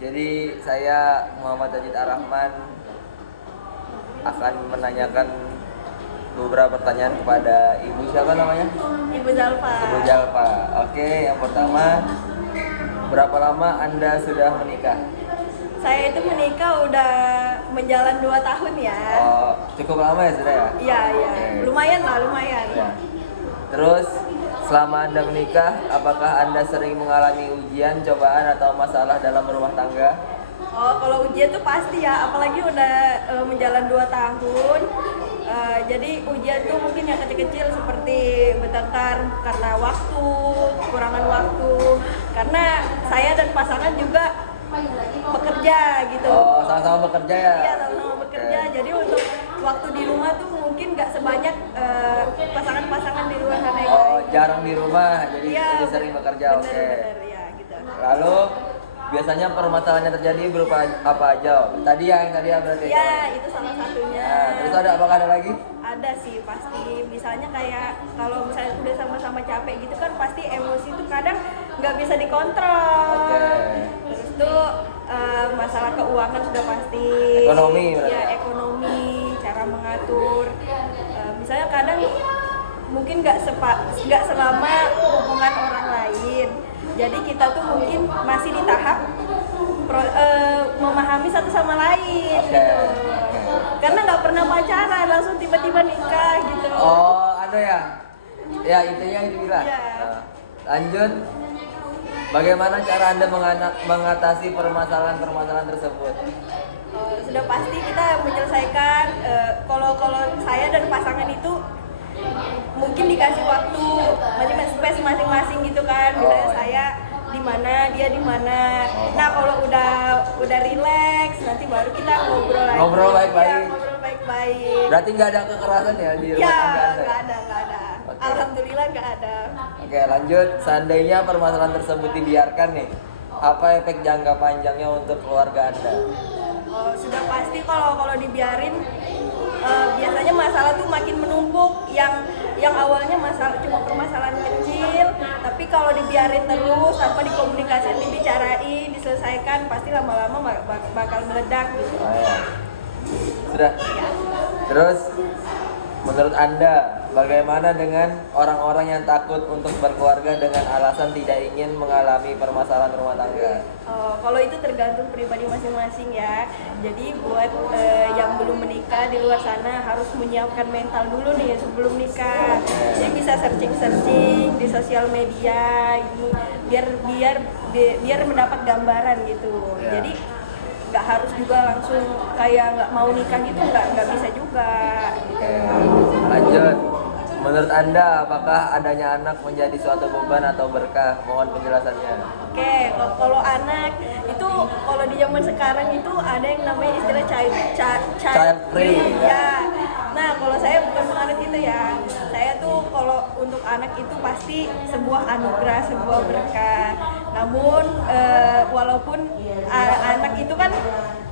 Jadi saya Muhammad Tajid Ar-Rahman akan menanyakan beberapa pertanyaan kepada Ibu siapa namanya? Ibu Zalfa. Ibu Jalpa. Oke, yang pertama, berapa lama Anda sudah menikah? Saya itu menikah udah menjalan 2 tahun ya. Oh, cukup lama ya sudah ya? Iya. Oke. Lumayan lah, lumayan. Ya. Terus selama Anda menikah, apakah Anda sering mengalami ujian, cobaan atau masalah dalam rumah tangga? Oh, kalau ujian tuh pasti ya, apalagi udah menjalan 2 tahun. Jadi ujian tuh mungkin yang kecil-kecil seperti bertengkar karena waktu, kekurangan waktu. Karena saya dan pasangan juga bekerja gitu. Oh, sama-sama bekerja ya? Iya, sama-sama bekerja. Oke. Jadi untuk waktu di rumah tuh mungkin nggak sebanyak pasangan-pasangan di luar sana yang Oh, lain. jarang di rumah, jadi Iya, lebih sering bekerja. Oke. bener, ya gitu. Lalu biasanya permasalahannya terjadi berupa apa aja? Tadi yang tadi ya berarti. Iya, itu salah satunya. Nah, terus apakah ada lagi? Ada sih pasti. Misalnya kayak kalau misalnya udah sama-sama capek gitu kan pasti emosi itu kadang nggak bisa dikontrol. Oke. Terus tuh masalah keuangan sudah pasti. Ekonomi berarti. Ya, ekonomi, cara mengatur. Misalnya kadang mungkin nggak selama hubungan orang lain. Jadi kita tuh mungkin masih di tahap memahami satu sama lain Oke. gitu. Karena nggak pernah pacaran langsung tiba-tiba nikah gitu. Oh, ada ya? Ya, intinya itu bilang. Iya. Nah, lanjut. Bagaimana cara Anda mengatasi permasalahan-permasalahan tersebut? Sudah pasti kita menyelesaikan kalau saya dan pasangan itu mungkin dikasih waktu space masing-masing gitu kan. Misalnya Oh, iya. saya di mana, dia di mana. Nah, kalau udah relax nanti baru kita ngobrol lagi. Ngobrol baik-baik. Ya, ngobrol baik-baik. Berarti nggak ada kekerasan ya di rumah Ya, tangga Anda? nggak ada. Oke. Alhamdulillah nggak ada. Oke, lanjut. Seandainya permasalahan tersebut dibiarkan nih, apa efek jangka panjangnya untuk keluarga Anda? Oh, sudah pasti kalau dibiarin biasanya masalah tuh makin menumpuk. Yang awalnya masalah cuma permasalahan kecil, tapi kalau dibiarin terus tanpa dikomunikasikan, dibicarain, diselesaikan, pasti lama-lama bakal meledak gitu. Oh, ya. Sudah. Terus, menurut Anda, bagaimana dengan orang-orang yang takut untuk berkeluarga dengan alasan tidak ingin mengalami permasalahan rumah tangga? Kalau itu tergantung pribadi masing-masing ya. Jadi buat yang belum menikah di luar sana harus menyiapkan mental dulu nih sebelum nikah. Jadi bisa searching di sosial media ini biar mendapat gambaran gitu. Ya. Jadi nggak harus juga langsung kayak nggak mau nikah gitu, nggak bisa juga. Oke, lanjut. Menurut Anda, apakah adanya anak menjadi suatu beban atau berkah? Mohon penjelasannya. Oke, kalau anak itu kalau di zaman sekarang itu ada yang namanya istilah child free ya. Nah, kalau saya bukan menganut itu ya. Saya tuh kalau untuk anak itu pasti sebuah anugerah, sebuah berkah. Namun walaupun anak itu kan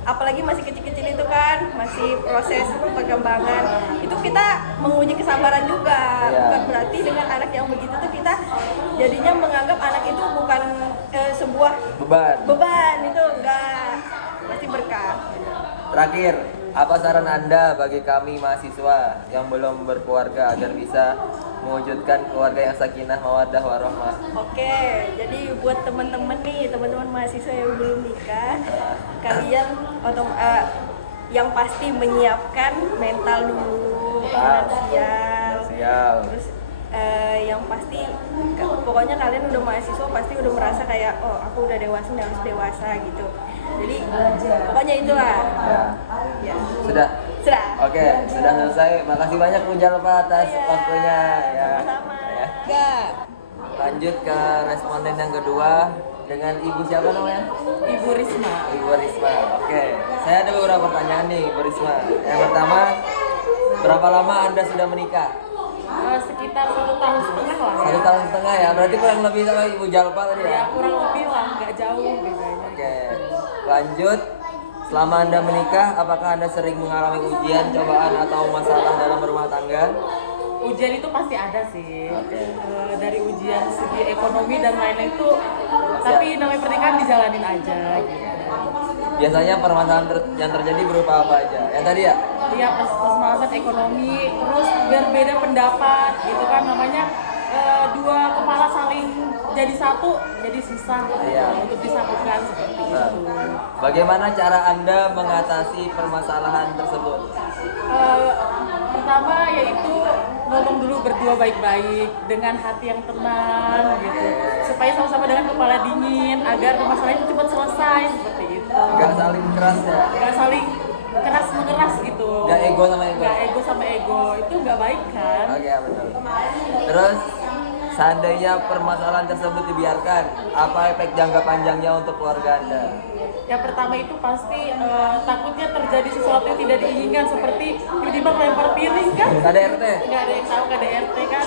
apalagi masih kecil-kecil itu kan masih proses perkembangan, itu kita menguji kesabaran juga. Iya. Bukan berarti dengan anak yang begitu tuh kita jadinya menganggap anak itu bukan sebuah beban, itu enggak, pasti berkah. Terakhir, apa saran Anda bagi kami mahasiswa yang belum berkeluarga agar bisa mewujudkan keluarga yang sakinah, mawaddah, warahmah? Oke, jadi buat teman-teman mahasiswa yang belum nikah, kalian yang pasti menyiapkan mental dulu, finansial. Terus yang pasti pokoknya kalian udah mahasiswa pasti udah merasa kayak oh aku udah dewasa, harus dewasa gitu. Jadi pokoknya itulah. Ya. Sudah. Oke, Ya. sudah selesai. Makasih banyak Bu Jalpa atas Iya, waktunya ya. sama-sama. Ya. Lanjut ke responden yang kedua dengan Ibu siapa namanya? Ibu Risma. Ibu Risma. Oke, saya ada beberapa pertanyaan nih, Bu Risma. Yang pertama, berapa lama Anda sudah menikah? Sekitar 1,5 tahun lah. 1,5 tahun ya, berarti kurang lebih sama Ibu Jalpa tadi ya? Ya kurang lebih lah, nggak jauh bedanya. Oke, lanjut. Selama Anda menikah, apakah Anda sering mengalami ujian, cobaan, atau masalah dalam rumah tangga? Ujian itu pasti ada sih. Oke. Dari ujian segi ekonomi dan lain-lain itu Tapi namanya pernikahan dijalanin aja gitu. Biasanya permasalahan yang terjadi berupa apa aja? Yang tadi ya? Iya, permasalahan ekonomi, terus berbeda pendapat gitu kan, namanya dua kepala saling jadi satu, jadi susah Iya. untuk disatukan seperti Nah, itu. bagaimana cara Anda mengatasi permasalahan tersebut? Pertama yaitu ngomong dulu berdua baik-baik dengan hati yang tenang gitu, supaya sama-sama dengan kepala dingin agar masalahnya cepat selesai seperti itu. Gak saling keras ya? Gak saling keras mengeras gitu. Gak ego sama ego? Gak ego sama ego, itu gak baik kan. Oke, betul. Terus, seandainya permasalahan tersebut dibiarkan, apa efek jangka panjangnya untuk keluarga Anda? Yang pertama itu pasti takutnya terjadi sesuatu yang tidak diinginkan, seperti tiba-tiba melempar piring kan. KDRT? Nggak ada yang tahu KDRT kan.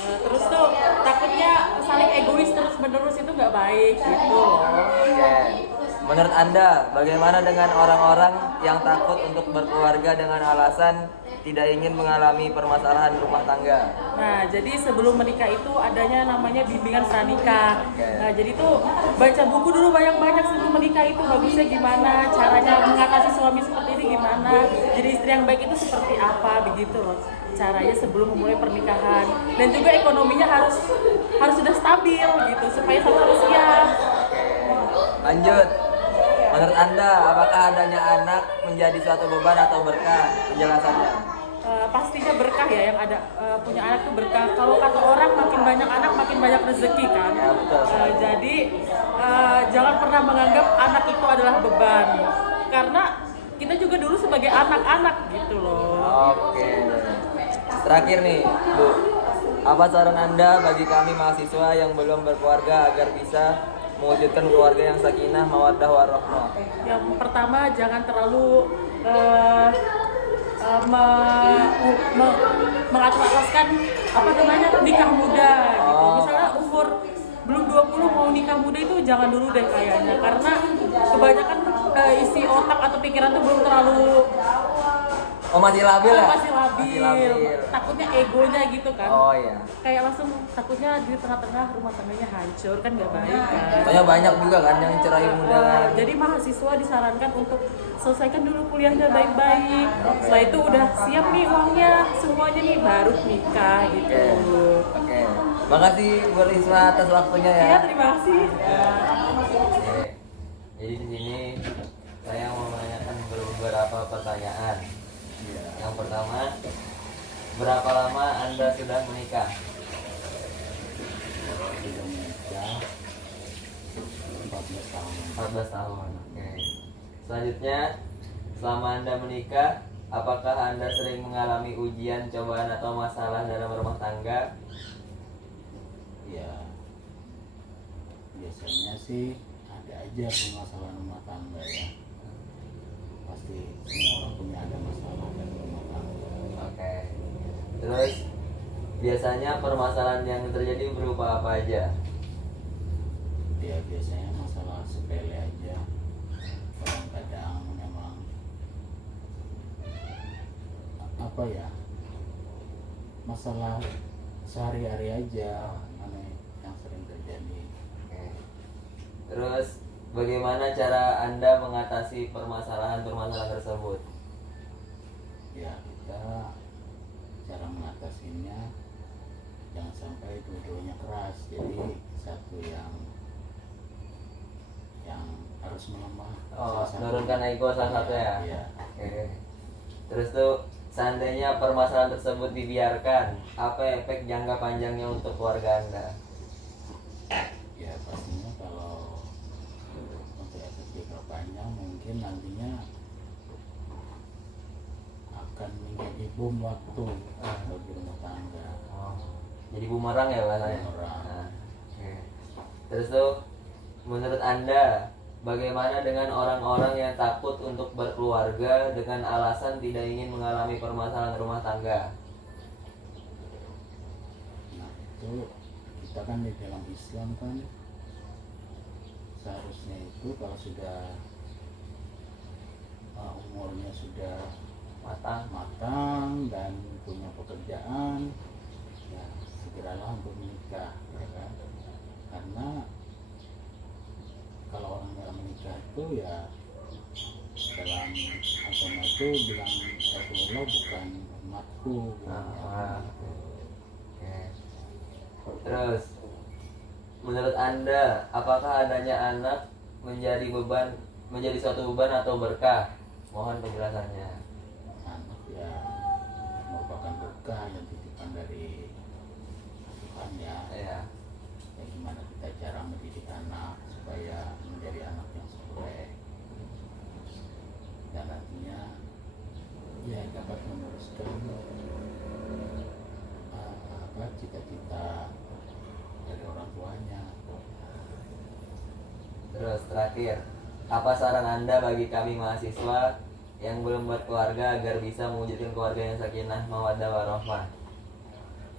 Terus tuh takutnya saling egois terus menerus, itu nggak baik gitu. Oke. Menurut Anda, bagaimana dengan orang-orang yang takut untuk berkeluarga dengan alasan tidak ingin mengalami permasalahan rumah tangga? Nah, jadi sebelum menikah itu adanya namanya bimbingan pranikah. Oke. Nah, jadi tuh baca buku dulu banyak-banyak sebelum menikah, itu bagusnya gimana, caranya mengatasi suami seperti ini gimana, jadi istri yang baik itu seperti apa, begitu loh caranya sebelum memulai pernikahan. Dan juga ekonominya harus sudah stabil gitu, supaya sama siap. Lanjut. Menurut Anda, apakah adanya anak menjadi suatu beban atau berkah? Penjelasannya. Pastinya berkah ya, yang ada punya anak tuh berkah. Kalau kata orang makin banyak anak makin banyak rezeki kan. Ya, betul. Jadi jangan pernah menganggap anak itu adalah beban, karena kita juga dulu sebagai anak-anak gitu loh. Oke. Terakhir nih, Bu. Apa saran Anda bagi kami mahasiswa yang belum berkeluarga agar bisa mewujudkan keluarga yang sakinah, mawaddah, warahmah? Yang pertama, jangan terlalu mengataskan apa namanya nikah muda gitu. Misalnya umur belum 20 mau nikah muda itu jangan dulu deh kayaknya, karena kebanyakan isi otak atau pikiran tuh belum terlalu Masih labil ya? masih labil. Takutnya egonya gitu kan. Oh iya. Kayak langsung takutnya di tengah-tengah rumah tangganya hancur, kan nggak baik kan. Soalnya banyak juga kan yang cerai muda kan. Jadi mahasiswa disarankan untuk selesaikan dulu kuliahnya baik-baik. Setelah itu udah siap nih uangnya, semuanya nih, baru nikah gitu. Oke. Makasih Bu Risma atas waktunya ya. Ya, terima kasih. Oke. Jadi di sini saya mau menanyakan beberapa pertanyaan. Yang pertama, berapa lama Anda sudah menikah? Sudah menikah 14 tahun. 14 tahun. Oke. Selanjutnya, selama Anda menikah, apakah Anda sering mengalami ujian, cobaan atau masalah dalam rumah tangga? Ya, biasanya sih ada aja permasalahan rumah tangga ya. Pasti semua orang punya ada masalah dalam rumah tangga. Oke. Terus, biasanya permasalahan yang terjadi berupa apa aja? Ya biasanya masalah sepele aja. Kadang-kadang memang apa ya, masalah sehari-hari aja yang sering terjadi. Oke. Terus, bagaimana cara Anda mengatasi permasalahan-permasalahan tersebut? Ya kita cara mengatasinya jangan sampai dua-duanya keras, jadi satu yang harus melemah. Oh, Salah satu. menurunkan ego salah satu ya? Iya. Oke. Terus tuh, seandainya permasalahan tersebut dibiarkan, apa efek jangka panjangnya untuk keluarga Anda? Ya pastinya kalau untuk efek jangka panjang mungkin nantinya akan menjadi bom waktu bagi rumah tangga. Oh, jadi bumerang ya bahasanya? Bumerang. Nah, oke. Terus tuh, menurut Anda, bagaimana dengan orang-orang yang takut untuk berkeluarga dengan alasan tidak ingin mengalami permasalahan rumah tangga? Nah itu kita kan di dalam Islam kan seharusnya itu kalau sudah umurnya sudah matang dan punya pekerjaan, ya segeralah untuk menikah ya kan, karena itu ya dalam agama itu bilang Rasulullah bukan umatku. Oke. Terus, menurut Anda, apakah adanya anak menjadi suatu beban atau berkah? Mohon penjelasannya. Anak ya merupakan berkah dan titipan dari Tuhan ya. Ya. Ya gimana kita cara mendidik anak supaya menjadi anak yang soleh dan nantinya ya dapat meneruskan cita-cita dari orang tuanya. Terus terakhir, apa saran Anda bagi kami mahasiswa yang belum berkeluarga agar bisa mewujudkan keluarga yang sakinah, mawaddah, warahmah?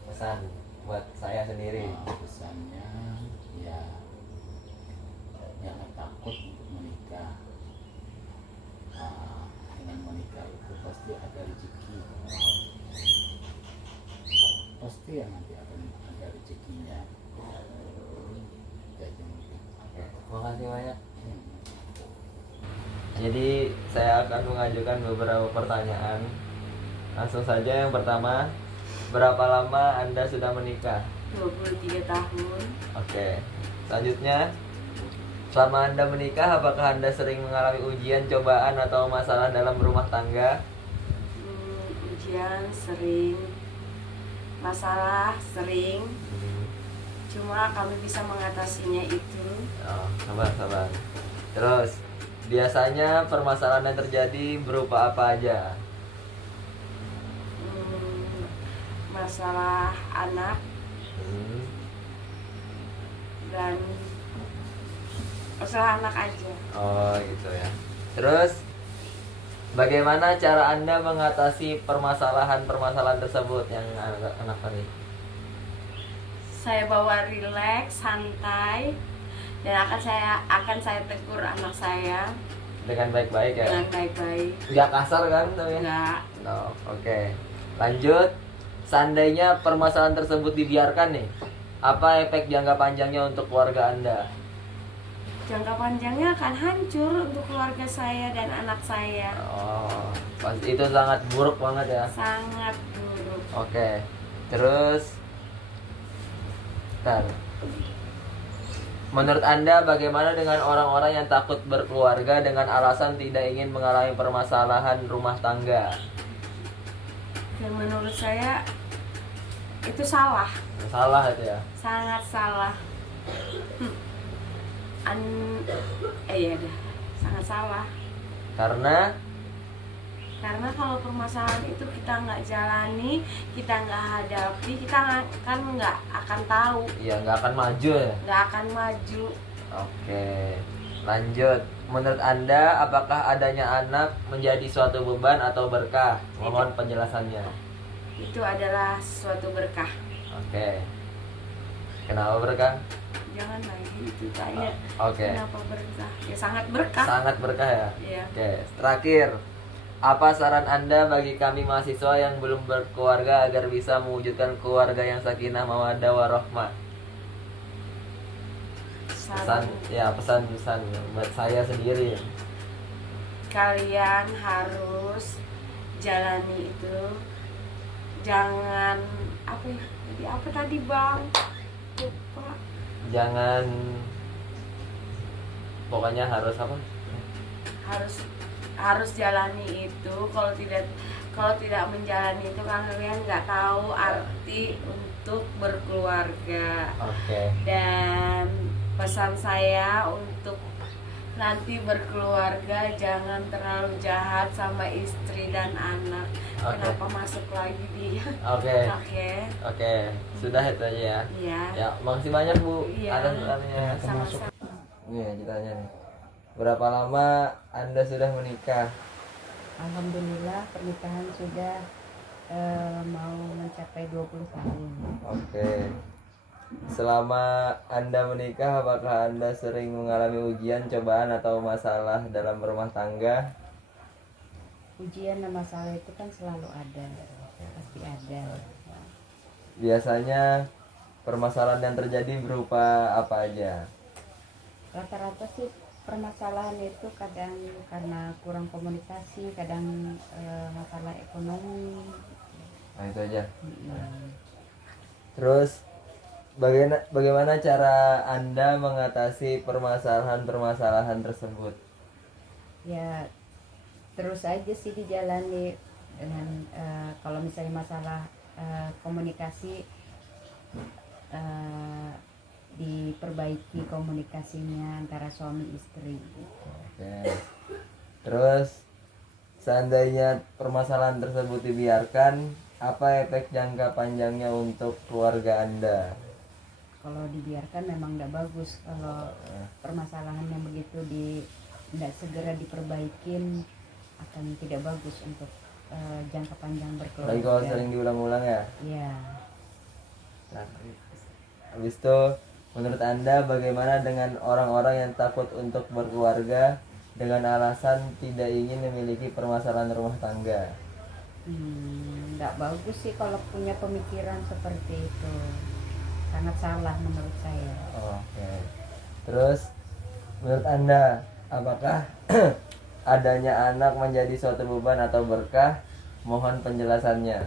Pesan buat saya sendiri. Pesannya ya jangan takut untuk menikah. Dengan menikah itu pasti ada rezeki, pasti ya nanti akan ada rezekinya. Itu aja mungkin. Oke, terima kasih banyak. Jadi saya akan mengajukan beberapa pertanyaan. Langsung saja, yang pertama, berapa lama Anda sudah menikah? 23 tahun. Oke. Selanjutnya, selama Anda menikah, apakah Anda sering mengalami ujian, cobaan, atau masalah dalam rumah tangga? Ujian sering, masalah sering, cuma kami bisa mengatasinya itu. Oh, sabar. Terus, biasanya permasalahan yang terjadi berupa apa aja? Masalah anak dan masalah anak aja. Oh, gitu ya. Terus, bagaimana cara Anda mengatasi permasalahan tersebut yang anak tadi? Saya bawa rileks, santai, dan akan saya tegur anak saya Dengan baik-baik ya? dengan baik-baik. Nggak kasar kan? Enggak. No, oke. Lanjut. Seandainya permasalahan tersebut dibiarkan nih, apa efek jangka panjangnya untuk keluarga Anda? Jangka panjangnya akan hancur untuk keluarga saya dan anak saya. Oh, pasti itu sangat buruk banget ya. Sangat buruk. Oke. Terus, bentar. Menurut Anda bagaimana dengan orang-orang yang takut berkeluarga dengan alasan tidak ingin mengalami permasalahan rumah tangga? Dan menurut saya itu salah, Salah itu ya. sangat salah. Iya dah, sangat salah. Karena Karena kalau permasalahan itu kita nggak jalani, kita nggak hadapi, kita kan nggak akan tahu, ya nggak akan maju ya. nggak akan maju. Oke. Lanjut. Menurut Anda apakah adanya anak menjadi suatu beban atau berkah? Mohon penjelasannya. Itu adalah suatu berkah. Oke. Kenapa berkah? Jangan lagi itu tanya. Oke. Kenapa berkah? Ya sangat berkah. Sangat berkah ya. Iya. Oke. Terakhir, apa saran Anda bagi kami mahasiswa yang belum berkeluarga agar bisa mewujudkan keluarga yang sakinah, mawaddah, warahmah? Pesan buat saya sendiri. Kalian harus jalani itu. Jangan apa tadi bang? Lupa. Jangan, pokoknya harus apa? Harus jalani itu. Kalau tidak menjalani itu kan kalian nggak tahu arti untuk berkeluarga. Oke. Dan pesan saya untuk nanti berkeluarga jangan terlalu jahat sama istri dan anak. Oke. Kenapa masuk lagi dia? Oke. Oke. Sudah itu aja ya. Iya. Ya, makasih banyak Bu Iya. atas sarannya. Sama-sama. Nih, ditanya nih. Berapa lama Anda sudah menikah? Alhamdulillah pernikahan sudah mau mencapai 20 tahun. Oke. Selama Anda menikah, apakah Anda sering mengalami ujian, cobaan, atau masalah dalam rumah tangga? Ujian dan masalah itu kan selalu ada, pasti ada. Biasanya permasalahan yang terjadi berupa apa aja? Rata-rata sih permasalahan itu kadang karena kurang komunikasi, kadang masalah ekonomi. Nah, itu aja. Mm. Terus bagaimana cara Anda mengatasi permasalahan-permasalahan tersebut? Ya terus aja sih dijalani dengan kalau misalnya masalah komunikasi, diperbaiki komunikasinya antara suami istri. Oke. Terus seandainya permasalahan tersebut dibiarkan, apa efek jangka panjangnya untuk keluarga Anda? Kalau dibiarkan memang tidak bagus. Kalau permasalahan yang begitu tidak segera diperbaikin akan tidak bagus untuk jangka panjang berkeluarga. Lagi kalau sering diulang-ulang ya. Iya. Nah, habis itu menurut Anda bagaimana dengan orang-orang yang takut untuk berkeluarga dengan alasan tidak ingin memiliki permasalahan rumah tangga? Tidak bagus sih kalau punya pemikiran seperti itu. Sangat salah menurut saya. Oke. Terus menurut Anda apakah adanya anak menjadi suatu beban atau berkah? Mohon penjelasannya.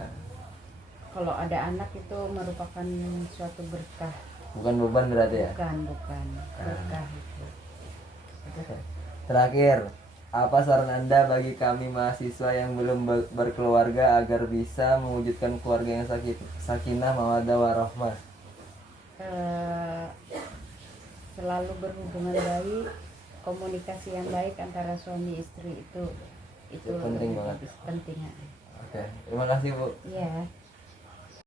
Kalau ada anak itu merupakan suatu berkah. Bukan beban berarti ya? Bukan berkah itu. Oke. Terakhir, apa saran Anda bagi kami mahasiswa yang belum berkeluarga agar bisa mewujudkan keluarga yang sakinah, mawaddah, warahmah? Selalu berhubungan baik, komunikasi yang baik antara suami istri itu Itu penting banget. penting. Oke, terima kasih Bu. Iya.